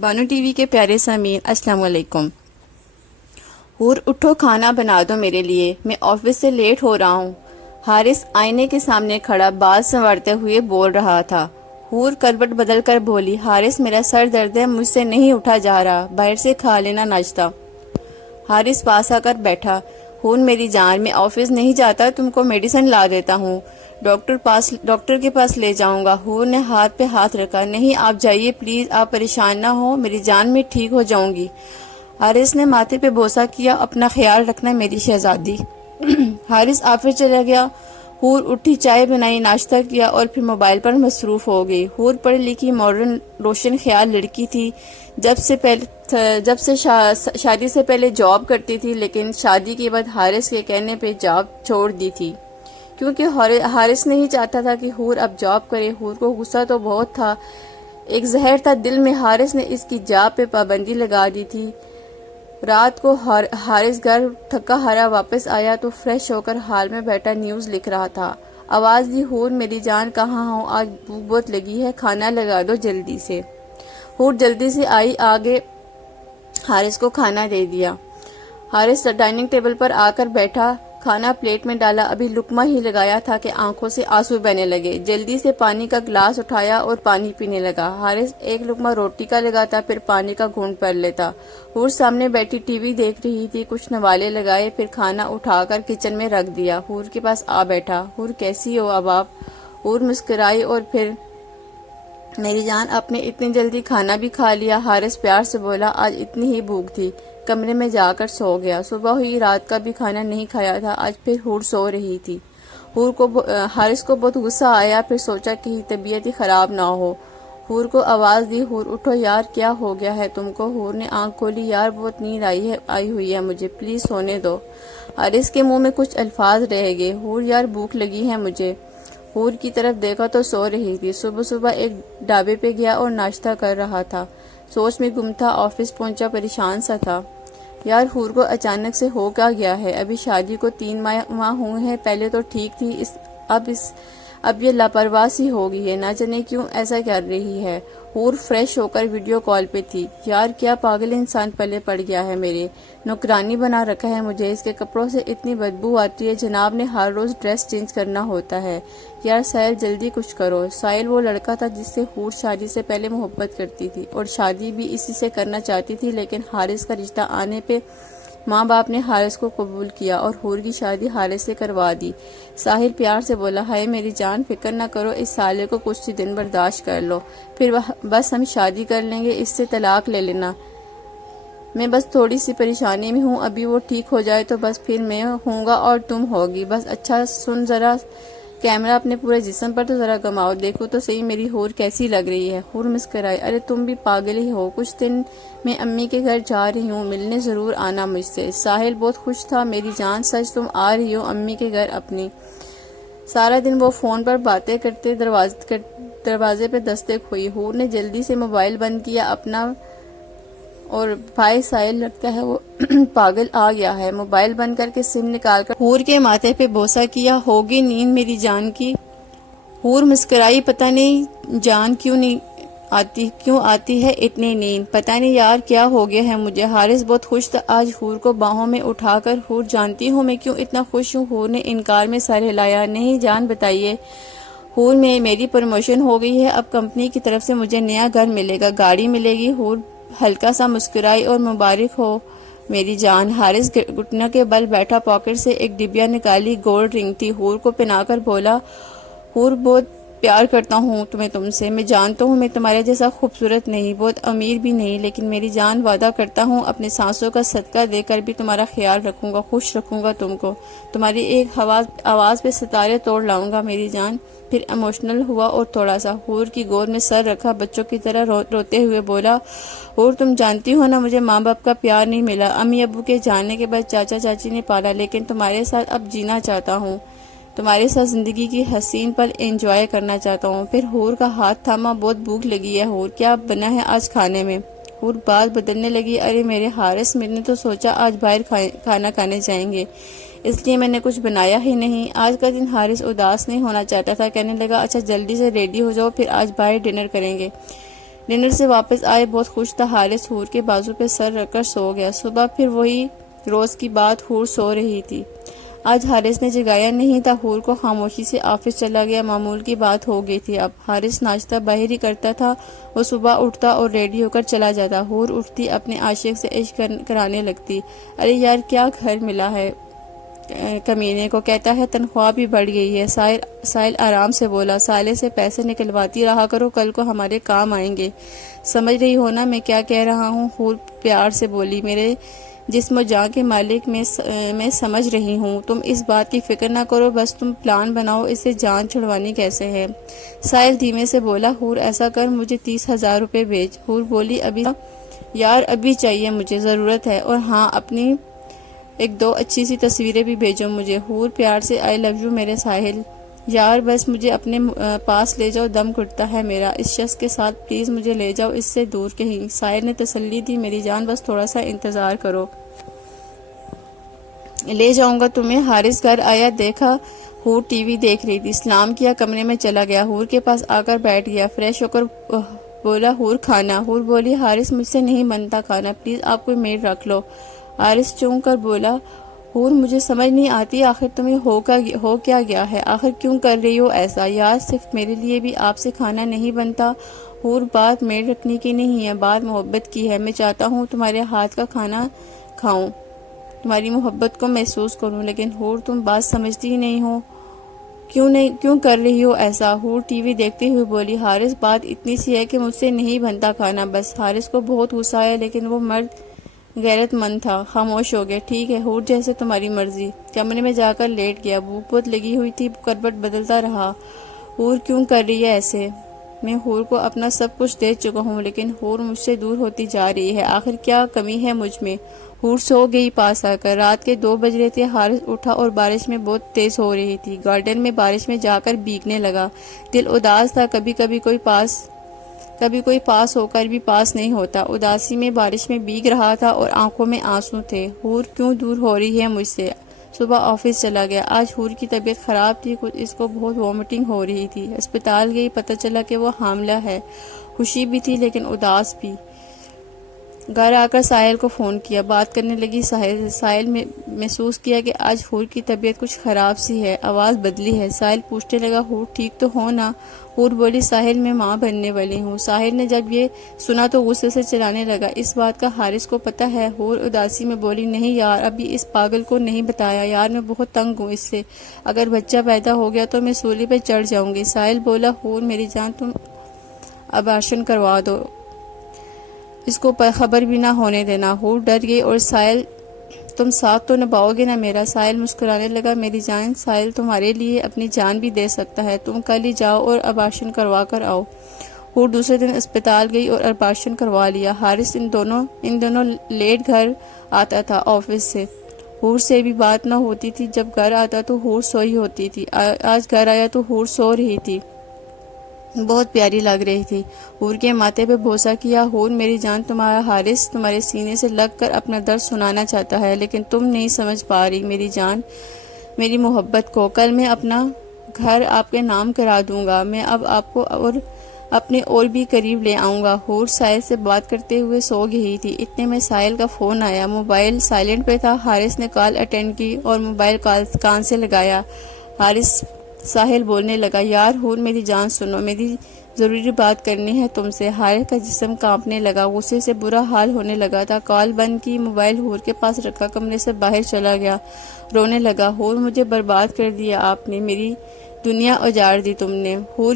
Bano T V کے پیارے سامعین السلام علیکم۔ حور اٹھو، کھانا بنا دو میرے لیے، میں آفس سے لیٹ ہو رہا ہوں۔ حارث آئینے کے سامنے کھڑا بال سنوارتے ہوئے بول رہا تھا۔ حور کروٹ بدل کر بولی، حارث میرا سر درد ہے، مجھ سے نہیں اٹھا جا رہا، باہر سے کھا لینا ناشتہ۔ حارث پاس آ کر بیٹھا۔ حور میری جان، میں آفس نہیں جاتا، تم کو میڈیسن لا دیتا ہوں، ڈاکٹر کے پاس لے جاؤں گا۔ حور نے ہاتھ پہ ہاتھ رکھا۔ نہیں، آپ جائیے پلیز، آپ پریشان نہ ہو، میری جان میں ٹھیک ہو جاؤں گی۔ حارث نے ماتھے پہ بوسہ کیا، اپنا خیال رکھنا میری شہزادی۔ حارث آفس چلا گیا۔ حور اٹھی، چائے بنائی، ناشتہ کیا اور پھر موبائل پر مصروف ہو گئی۔ حور پڑھی لکھی ماڈرن روشن خیال لڑکی تھی، جب سے شادی سے پہلے جاب کرتی تھی، لیکن شادی کے بعد حارث کے کہنے پہ جاب چھوڑ دی تھی، کیونکہ حارث نہیں چاہتا تھا کہ حور اب جاب کرے۔ حور کو غصہ تو بہت تھا، ایک زہر تھا دل میں۔ حارث نے اس کی جاب پہ پابندی لگا دی تھی۔ رات کو حارث گھر تھکا ہارا واپس آیا تو فریش ہو کر ہال میں بیٹھا نیوز لکھ رہا تھا۔ آواز دی، حور میری جان کہاں ہو، آج بھوک بہت لگی ہے، کھانا لگا دو جلدی سے۔ حور جلدی سے آئی، آگے حارث کو کھانا دے دیا۔ حارث ڈائننگ ٹیبل پر آ کر بیٹھا، کھانا پلیٹ میں ڈالا، ابھی لقمہ ہی لگایا تھا کہ آنکھوں سے آنسو بہنے لگے۔ جلدی سے پانی کا گلاس اٹھایا اور پانی پینے لگا۔ حارث ایک لقمہ روٹی کا لگاتا، پھر پانی کا گھونٹ بھر لیتا۔ حور سامنے بیٹھی ٹی وی دیکھ رہی تھی، کچھ نوالے لگائے، پھر کھانا اٹھا کر کچن میں رکھ دیا۔ حور کے پاس آ بیٹھا۔ حور کیسی ہو اب آپ؟ حور مسکرائی اور پھر میری جان، آپ نے اتنی جلدی کھانا بھی کھا لیا؟ حارث پیار سے بولا، آج اتنی ہی بھوک تھی، کمرے میں جا کر سو گیا، صبح ہوئی، رات کا بھی کھانا نہیں کھایا تھا، آج پھر حور سو رہی تھی۔ حارث کو بہت غصہ آیا، پھر سوچا کہیں طبیعت ہی خراب نہ ہو۔ حور کو آواز دی، حور اٹھو یار، کیا ہو گیا ہے تم کو؟ حور نے آنکھ کھولی، یار بہت نیند آئی ہوئی ہے مجھے، پلیز سونے دو۔ حارث کے منہ میں کچھ الفاظ رہ گئے، حور یار بھوک لگی ہے مجھے۔ حور کی طرف دیکھا تو سو رہی تھی۔ صبح ایک ڈھابے پہ گیا اور ناشتہ کر رہا تھا، سوچ میں گم تھا، آفس پہنچا پریشان سا تھا۔ یار حور کو اچانک سے ہو کیا گیا ہے؟ ابھی شادی کو 3 ماہ ہوئے ہیں، پہلے تو ٹھیک تھی، اب یہ لاپرواہ سی ہو گئی ہے، نہ جانے کیوں ایسا کر رہی ہے۔ حور فریش ہو کر ویڈیو کال پہ تھی۔ یار کیا پاگل انسان پلے پڑ گیا ہے، میرے نوکرانی بنا رکھا ہے مجھے، اس کے کپڑوں سے اتنی بدبو آتی ہے، جناب نے ہر روز ڈریس چینج کرنا ہوتا ہے۔ یار ساحل جلدی کچھ کرو۔ ساحل وہ لڑکا تھا جس سے حور شادی سے پہلے محبت کرتی تھی اور شادی بھی اسی سے کرنا چاہتی تھی، لیکن حارث کا رشتہ آنے پہ ماں باپ نے حارث کو قبول کیا اور حور کی شادی حارث سے کروا دی۔ ساحل پیار سے بولا، ہائے میری جان، فکر نہ کرو، اس سالے کو کچھ دن برداشت کر لو، پھر بس ہم شادی کر لیں گے، اس سے طلاق لے لینا، میں بس تھوڑی سی پریشانی میں ہوں، ابھی وہ ٹھیک ہو جائے تو بس پھر میں ہوں گا اور تم ہوگی، بس اچھا سن، ذرا کیمرہ اپنے پورے جسم پر تو ذرا گھماؤ، دیکھو تو صحیح میری حور کیسی لگ رہی ہے۔ حور مسکرائی، ارے تم بھی پاگل ہی ہو، کچھ دن میں امی کے گھر جا رہی ہوں، ملنے ضرور آنا مجھ سے۔ ساحل بہت خوش تھا، میری جان سچ تم آ رہی ہو امی کے گھر اپنی؟ سارا دن وہ فون پر باتیں کرتے دروازے پہ دستک ہوئی۔ حور نے جلدی سے موبائل بند کیا اپنا اور بھائی ساحل لگتا ہے وہ پاگل آ گیا ہے، موبائل بند کر کے سم نکال کر حور کے ماتھے پہ بوسہ کیا، ہوگی نیند میری جان کی؟ حور مسکرائی، پتہ نہیں جان کیوں آتی ہے اتنی نیند، پتہ نہیں یار کیا ہو گیا ہے مجھے۔ حارث بہت خوش تھا آج حور کو باہوں میں اٹھا کر۔ حور جانتی ہوں میں کیوں اتنا خوش ہوں؟ حور نے انکار میں سر ہلایا، نہیں جان بتائیے۔ حور میں میری پروموشن ہو گئی ہے، اب کمپنی کی طرف سے مجھے نیا گھر ملے گا، گاڑی ملے گی۔ حور ہلکا سا مسکرائی اور مبارک ہو میری جان۔ حارث گھٹنوں کے بل بیٹھا، پاکٹ سے ایک ڈبیا نکالی، گولڈ رنگ تھی، حور کو پہنا کر بولا، حور بہت پیار کرتا ہوں تم سے، میں جانتا ہوں میں تمہارے جیسا خوبصورت نہیں، بہت امیر بھی نہیں، لیکن میری جان وعدہ کرتا ہوں اپنے سانسوں کا صدقہ دے کر بھی تمہارا خیال رکھوں گا، خوش رکھوں گا تم کو، تمہاری ایک آواز پہ ستارے توڑ لاؤں گا میری جان۔ پھر ایموشنل ہوا اور تھوڑا سا حور کی گود میں سر رکھا، بچوں کی طرح روتے ہوئے بولا، حور تم جانتی ہو نا مجھے ماں باپ کا پیار نہیں ملا، امی ابو کے جانے کے بعد چاچا چاچی نے پالا، لیکن تمہارے ساتھ اب جینا چاہتا ہوں، تمہارے ساتھ زندگی کی حسین پل انجوائے کرنا چاہتا ہوں۔ پھر حور کا ہاتھ تھاما، بہت بھوک لگی ہے حور، کیا بنا ہے آج کھانے میں؟ حور بات بدلنے لگی، ارے میرے حارث، میں نے تو سوچا آج باہر کھانا کھانے جائیں گے، اس لیے میں نے کچھ بنایا ہی نہیں۔ آج کا دن حارث اداس نہیں ہونا چاہتا تھا، کہنے لگا، اچھا جلدی سے ریڈی ہو جاؤ، پھر آج باہر ڈنر کریں گے۔ ڈنر سے واپس آئے بہت خوش تھا حارث حور کے بازو پہ سر رکھ کر سو گیا۔ صبح پھر وہی روز کی بات، حور سو رہی تھی۔ آج حارث نے جگایا نہیں تھا حور کو، خاموشی سے آفس چلا گیا۔ معمول کی بات ہو گئی تھی اب۔ حارث ناشتہ باہر ہی کرتا تھا، وہ صبح اٹھتا اور ریڈی ہو کر چلا جاتا۔ حور اٹھتی، اپنے عاشق سے عشق کرانے لگتی۔ ارے یار کیا گھر ملا ہے کمینے کو، کہتا ہے تنخواہ بھی بڑھ گئی ہے۔ سائل آرام سے بولا، سالے سے پیسے نکلواتی رہا کرو، کل کو ہمارے کام آئیں گے۔ سمجھ رہی ہو نا میں کیا کہہ رہا ہوں؟ حور پیار سے بولی، میرے جسم و جان کے مالک میں سمجھ رہی ہوں، تم اس بات کی فکر نہ کرو، بس تم پلان بناؤ اس سے جان چھڑوانی کیسے ہے۔ سائل دھیمے سے بولا، حور ایسا کر مجھے 30,000 روپے بھیج۔ حور بولی، ابھی یار ابھی چاہیے مجھے، ضرورت ہے، اور ہاں اپنی 1-2 اچھی سی تصویریں بھی بھیجو مجھے۔ حور پیار سے، آئی لو یو میرے ساحل، یار بس مجھے اپنے پاس لے جاؤ، دم گھٹتا ہے میرا اس شخص کے ساتھ، پلیز مجھے لے جاؤ اس سے دور کہیں۔ سائل نے تسلی دی، میری جان بس تھوڑا سا انتظار کرو، لے جاؤں گا تمہیں۔ حارث گھر آیا، دیکھا حور ٹی وی دیکھ رہی تھی، سلام کیا، کمرے میں چلا گیا، حور کے پاس آ کر بیٹھ گیا، فریش ہو کر بولا، حور کھانا۔ حور بولی، حارث مجھ سے نہیں بنتا کھانا، پلیز آپ کوئی میڈ رکھ لو۔ حارث چونک کر بولا، حور مجھے سمجھ نہیں آتی آخر تمہیں ہو کیا گیا ہے، آخر کیوں کر رہی ہو ایسا؟ یار صرف میرے لیے بھی آپ سے کھانا نہیں بنتا؟ حور بات میڈ رکھنے کی نہیں ہے، بات محبت کی ہے، میں چاہتا ہوں تمہارے ہاتھ کا کھانا کھاؤں، تمہاری محبت کو محسوس کروں، لیکن حور تم بات سمجھتی ہی نہیں ہو، کیوں کر رہی ہو ایسا؟ حور ٹی وی دیکھتے ہوئے بولی، حارث بات اتنی سی ہے کہ مجھ سے نہیں بنتا کھانا بس۔ حارث کو بہت غصہ آیا، لیکن وہ مرد غیرت مند تھا، خاموش ہو گیا۔ ٹھیک ہے حور، جیسے تمہاری مرضی۔ کمرے میں جا کر لیٹ گیا، بھوک بہت لگی ہوئی تھی، کربٹ بدلتا رہا۔ حور کیوں کر رہی ہے ایسے؟ میں حور کو اپنا سب کچھ دے چکا ہوں، لیکن حور مجھ سے دور ہوتی جا رہی ہے، آخر کیا کمی ہے مجھ میں؟ حور سو گئی پاس آ کر۔ رات کے 2 بج رہے تھے، حارث اٹھا اور بارش میں بہت تیز ہو رہی تھی، گارڈن میں بارش میں جا کر بھیگنے لگا۔ دل اداس تھا، کبھی کوئی پاس ہو کر بھی پاس نہیں ہوتا۔ اداسی میں بارش میں بھیگ رہا تھا اور آنکھوں میں آنسو تھے۔ حور کیوں دور ہو رہی ہے مجھ سے؟ صبح آفس چلا گیا۔ آج حور کی طبیعت خراب تھی، اس کو بہت وامٹنگ ہو رہی تھی۔ اسپتال گئی، پتہ چلا کہ وہ حاملہ ہے۔ خوشی بھی تھی لیکن اداس بھی۔ گھر آ کر ساحل کو فون کیا، بات کرنے لگی ساحل محسوس کیا کہ آج حور کی طبیعت کچھ خراب سی ہے، آواز بدلی ہے۔ ساحل پوچھنے لگا، حور ٹھیک تو ہو نا؟ حور بولی، ساحل میں ماں بننے والی ہوں۔ ساحل نے جب یہ سنا تو غصے سے چلانے لگا، اس بات کا حارث کو پتہ ہے؟ حور اداسی میں بولی، نہیں یار، ابھی اس پاگل کو نہیں بتایا، یار میں بہت تنگ ہوں اس سے، اگر بچہ پیدا ہو گیا تو میں سولی پہ چڑھ جاؤں گی۔ ساحل بولا، حور میری جان تم ابارشن کروا دو، اس کو خبر بھی نہ ہونے دینا۔ حور ڈر گئی، اور ساحل تم ساتھ تو نبھاؤ گے نا میرا؟ ساحل مسکرانے لگا، میری جان ساحل تمہارے لیے اپنی جان بھی دے سکتا ہے، تم کل ہی جاؤ اور ابارشن کروا کر آؤ۔ حور دوسرے دن اسپتال گئی اور ابارشن کروا لیا۔ حارث ان دونوں لیٹ گھر آتا تھا آفس سے، حور سے بھی بات نہ ہوتی تھی، جب گھر آتا تو حور سوئی ہوتی تھی۔ آج گھر آیا تو حور سو رہی تھی، بہت پیاری لگ رہی تھی۔ حور کے ماتھے پہ بوسہ کیا، حور میری جان تمہارا حارث تمہارے سینے سے لگ کر اپنا درد سنانا چاہتا ہے، لیکن تم نہیں سمجھ پا رہی میری جان میری محبت کو۔ کل میں اپنا گھر آپ کے نام کرا دوں گا، میں اب آپ کو اپنے اور بھی قریب لے آؤں گا۔ حور ساحل سے بات کرتے ہوئے سو گئی تھی، اتنے میں ساحل کا فون آیا، موبائل سائلنٹ پہ تھا۔ حارث نے کال اٹینڈ کی اور موبائل کان سے لگایا۔ حارث ساحل بولنے لگا، یار حور میری جان سنو، میری ضروری بات کرنی ہے تم سے۔ حارث کا جسم کانپنے لگا، غصے سے برا حال ہونے لگا تھا۔ کال بند کی، موبائل حور کے پاس رکھا، کمرے سے باہر چلا گیا، رونے لگا۔ حور مجھے برباد کر دیا آپ نے، میری دنیا اجاڑ دی تم نے۔ حور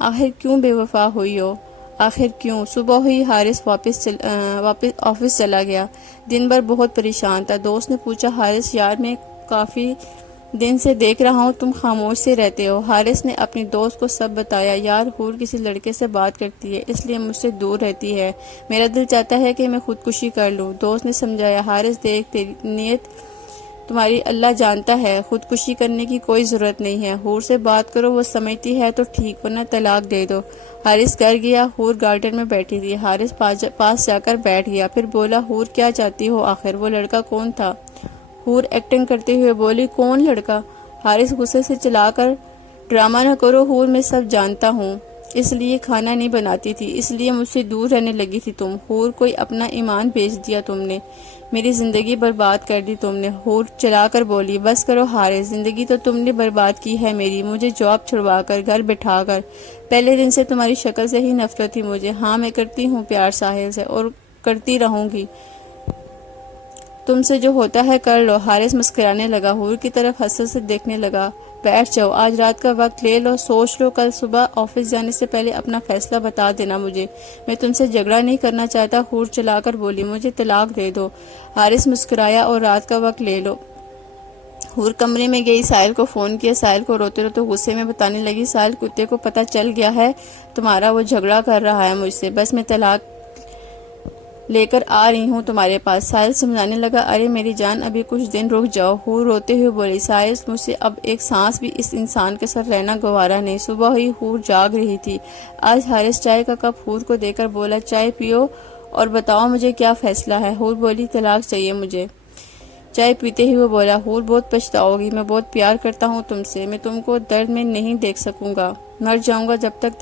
آخر کیوں بے وفا ہوئی ہو؟ آخر کیوں؟ صبح ہوئی، حارث واپس آفس چلا گیا، دن بھر بہت پریشان تھا۔ دوست نے پوچھا، حارث یار میں کافی دن سے دیکھ رہا ہوں تم خاموش سے رہتے ہو۔ حارث نے اپنی دوست کو سب بتایا، یار حور کسی لڑکے سے بات کرتی ہے، اس لیے مجھ سے دور رہتی ہے، میرا دل چاہتا ہے کہ میں خودکشی کر لوں۔ دوست نے سمجھایا، حارث دیکھ تیری نیت تمہاری اللہ جانتا ہے، خودکشی کرنے کی کوئی ضرورت نہیں ہے، حور سے بات کرو، وہ سمجھتی ہے تو ٹھیک، ورنہ طلاق دے دو۔ حارث گھر گیا، حور گارڈن میں بیٹھی تھی، حارث پاس جا کر بیٹھ گیا، پھر بولا، حور کیا چاہتی ہو آخر؟ وہ لڑکا کون تھا؟ حور ایکٹنگ کرتے ہوئے بولی، کون لڑکا؟ حارث غصے سے چلا کر، ڈرامہ نہ کرو حور، میں سب جانتا ہوں۔ اس لیے کھانا نہیں بناتی تھی، اس لیے مجھ سے دور رہنے لگی تھی تم۔ حور کوئی اپنا ایمان بیچ دیا تم نے، میری زندگی برباد کر دی تم نے۔ حور چلا کر بولی، بس کرو حارث، زندگی تو تم نے برباد کی ہے میری، مجھے جاب چھڑوا کر گھر بٹھا کر۔ پہلے دن سے تمہاری شکل سے ہی نفرت تھی مجھے۔ ہاں میں کرتی ہوں پیار ساحل سے اور کرتی رہوں گی، تم سے جو ہوتا ہے کر لو۔ حارث مسکرانے لگا، حور کی طرف حسرت سے دیکھنے لگا۔ بیٹھ جاؤ، آج رات کا وقت لے لو، سوچ لو، کل صبح آفس جانے سے پہلے اپنا فیصلہ بتا دینا مجھے۔ میں تم سے جھگڑا نہیں کرنا چاہتا۔ حور چلا کر بولی، مجھے طلاق دے دو۔ حارث مسکرایا، اور رات کا وقت لے لو۔ حور کمرے میں گئی، ساحل کو فون کیا۔ ساحل کو روتے روتے غصے میں بتانے لگی، ساحل کتے کو پتہ چل گیا ہے تمہارا، وہ جھگڑا کر رہا ہے مجھ سے، بس میں طلاق لے کر آ رہی ہوں تمہارے پاس۔ ساحل سمجھانے لگا، ارے میری جان ابھی کچھ دن رک جاؤ۔ حور روتے ہوئے بولی، ساحل مجھ سے اب ایک سانس بھی اس انسان کے ساتھ رہنا گوارا نہیں۔ صبح ہوئی، حور جاگ رہی تھی۔ آج حارث چائے کا کپ حور کو دے کر بولا، چائے پیو اور بتاؤ مجھے کیا فیصلہ ہے۔ حور بولی، طلاق چاہیے مجھے۔ چائے پیتے ہی وہ بولا، حور بہت پچھتاؤ گی، میں بہت پیار کرتا ہوں تم سے، میں تم کو درد میں نہیں دیکھ سکوں گا، مر جاؤں گا جب تک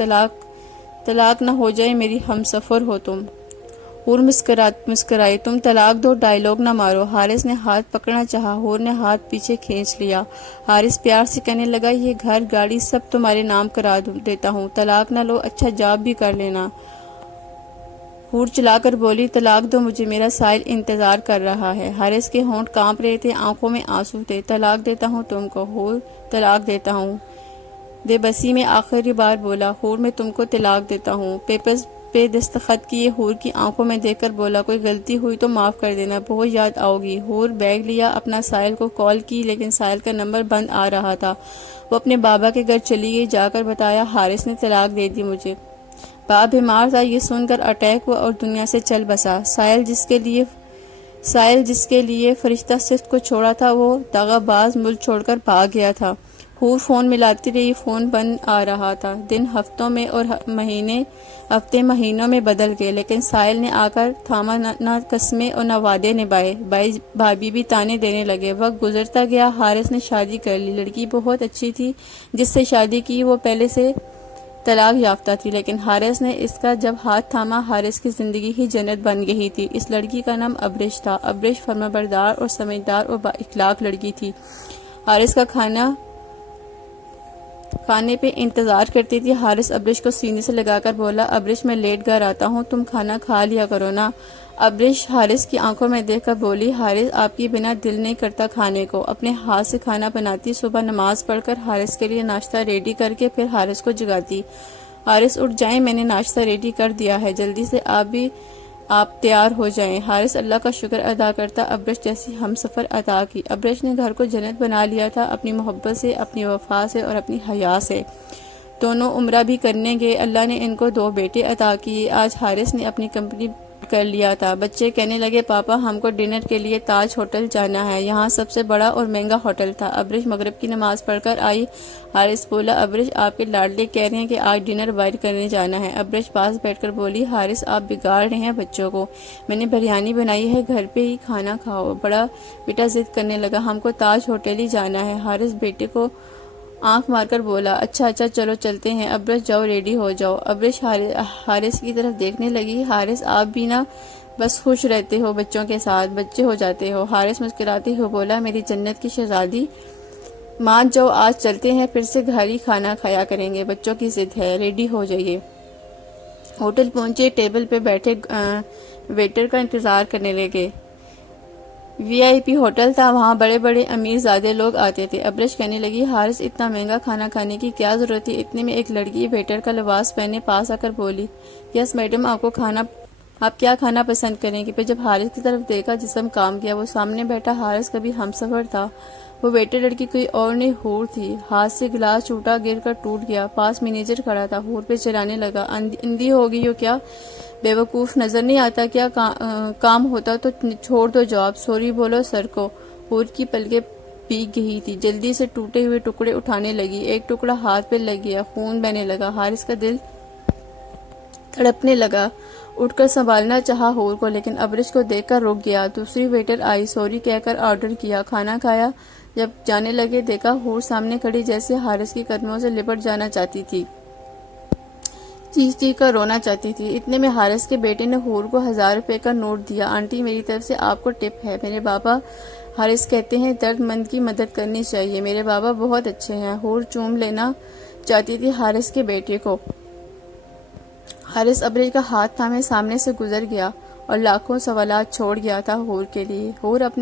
طلاق نہ ہو جائے، میری ہم سفر ہو تم۔ حور مسکرائی، تم طلاق دو، ڈائیلاگ نہ مارو۔ حارث نے ہاتھ پکڑنا چاہا، حور نے ہاتھ پیچھے کھینچ لیا۔ حارث پیار سے کہنے لگا، یہ گھر گاڑی سب تمہارے نام کرا دیتا ہوں، طلاق نہ لو، اچھا جاب بھی کر لینا۔ حور چلا کر بولی، طلاق دو مجھے، میرا ساحل انتظار کر رہا ہے۔ حارث کے ہونٹ کانپ رہے تھے، آنکھوں میں آنسو تھے۔ طلاق دیتا ہوں تم کو حور، طلاق دیتا ہوں، بے بسی میں آخری بار بولا۔ حور، میں تم کو طلاق دیتا ہوں۔ پیپرز پہ دستخط کیے، حور کی آنکھوں میں دیکھ کر بولا، کوئی غلطی ہوئی تو معاف کر دینا، بہت یاد آؤ گی۔ حور بیگ لیا، اپنا ساحل کو کال کی، لیکن ساحل کا نمبر بند آ رہا تھا۔ وہ اپنے بابا کے گھر چلی گئی، جا کر بتایا، حارث نے طلاق دے دی مجھے۔ باپ بیمار تھا، یہ سن کر اٹیک ہوا اور دنیا سے چل بسا۔ ساحل جس کے لیے فرشتہ صفت کو چھوڑا تھا، وہ دغا باز ملک چھوڑ کر بھاگ گیا تھا۔ حور فون ملاتی رہی، فون بند آ رہا تھا۔ دن ہفتوں میں اور ہفتے مہینوں میں بدل گئے، لیکن ساحل نے آ کر تھاما نہ قسمیں اور نہ وعدے نبھائے۔ بھابھی بھی تانے دینے لگے۔ وقت گزرتا گیا، حارث نے شادی کر لی۔ لڑکی بہت اچھی تھی، جس سے شادی کی وہ پہلے سے طلاق یافتہ تھی، لیکن حارث نے اس کا جب ہاتھ تھاما، حارث کی زندگی ہی جنت بن گئی تھی۔ اس لڑکی کا نام ابرش تھا۔ ابرش فرمانبردار اور سمجھدار اور با اخلاق لڑکی تھی۔ حارث کا کھانے پہ انتظار کرتی تھی۔ حارث ابرش کو سینے سے لگا کر بولا، ابرش میں لیٹ گھر آتا ہوں، تم کھانا کھا لیا کرو نا۔ ابرش حارث کی آنکھوں میں دیکھ کر بولی، حارث آپ کی بنا دل نہیں کرتا کھانے کو۔ اپنے ہاتھ سے کھانا بناتی، صبح نماز پڑھ کر حارث کے لیے ناشتہ ریڈی کر کے پھر حارث کو جگاتی، حارث اٹھ جائیں، میں نے ناشتہ ریڈی کر دیا ہے، جلدی سے آپ تیار ہو جائیں۔ حارث اللہ کا شکر ادا کرتا، ابرش جیسی ہم سفر عطا کی۔ ابرش نے گھر کو جنت بنا لیا تھا، اپنی محبت سے، اپنی وفا سے اور اپنی حیا سے۔ دونوں عمرہ بھی کرنے گئے، اللہ نے ان کو 2 بیٹے عطا کیے۔ آج حارث نے اپنی کمپنی کر لیا تھا۔ بچے کہنے لگے، پاپا ہم کو ڈنر کے لیے تاج ہوٹل جانا ہے، یہاں سب سے بڑا اور مہنگا ہوٹل تھا۔ ابرش مغرب کی نماز پڑھ کر آئی۔ حارث بولا، ابرش آپ کے لاڈلے کہہ رہے ہیں کہ آج ڈنر وائر کرنے جانا ہے۔ ابرش پاس بیٹھ کر بولی، حارث آپ بگاڑ رہے ہیں بچوں کو، میں نے بریانی بنائی ہے، گھر پہ ہی کھانا کھاؤ۔ بڑا بیٹا ضد کرنے لگا، ہم کو تاج ہوٹل ہی جانا ہے۔ حارث بیٹے کو آنکھ مار کر بولا، اچھا چلو چلتے ہیں، ابرش جاؤ ریڈی ہو جاؤ۔ ابرش حارث کی طرف دیکھنے لگی، حارث آپ بھی نا بس خوش رہتے ہو بچوں کے ساتھ، بچے ہو جاتے ہو۔ حارث مسکراتے ہوئے بولا، میری جنت کی شہزادی مان جاؤ، آج چلتے ہیں، پھر سے گھر ہی کھانا کھایا کریں گے، بچوں کی ضد ہے، ریڈی ہو جائیے۔ ہوٹل پہنچے، ٹیبل پہ بیٹھے ویٹر کا انتظار کرنے لگے۔ VIP ہوٹل تھا، وہاں بڑے بڑے امیر زادے لوگ آتے تھے۔ ابرش کہنے لگی، حارث اتنا مہنگا کھانا کھانے کی کیا ضرورت تھی؟ اتنے میں ایک لڑکی ویٹر کا لباس پہنے پاس آ کر بولی، یس میڈم، آپ کیا کھانا پسند کریں گے؟ پھر جب حارث کی طرف دیکھا، جسم کام کیا، وہ سامنے بیٹھا حارث کبھی ہمسفر تھا۔ وہ ویٹر لڑکی کوئی اور نہیں، حور تھی۔ ہاتھ سے گلاس چھوٹا، گر کر ٹوٹ گیا۔ پاس مینیجر کھڑا تھا، حور پہ چلانے لگا، اندھی ہو گئی ہو کیا؟ بے وقوف، نظر نہیں آتا کیا؟ کام ہوتا تو چھوڑ دو جاب، سوری بولو سر کو۔ حور کی پلکیں بھیگ گئی تھی، جلدی سے ٹوٹے ہوئے ٹکڑے اٹھانے لگی، ایک ٹکڑا ہاتھ پہ لگ گیا، خون بہنے لگا۔ حارث کا دل تڑپنے لگا، اٹھ کر سنبھالنا چاہا حور کو، لیکن ابرش کو دیکھ کر رک گیا۔ دوسری ویٹر آئی، سوری کہہ کر آرڈر کیا، کھانا کھایا۔ جب جانے لگے، دیکھا حور سامنے کھڑی، جیسے حارث کے قدموں سے لپٹ جانا چاہتی تھی۔ چیخ چیخ کر رونا چاہتی تھی۔ اتنے میں حارث کے بیٹے نے حور کو 1000 روپے کا نوٹ دیا۔ آنٹی میری طرف سے آپ کو ٹپ ہے۔ میرے بابا، حارث کہتے ہیں درد مند کی مدد کرنی چاہیے، میرے بابا بہت اچھے ہیں۔ حور چوم لینا چاہتی تھی حارث کے بیٹے کو۔ حارث ابریج کا ہاتھ تھامے سامنے سے گزر گیا اور لاکھوں سوالات چھوڑ گیا تھا حور کے لیے۔ حور اپنے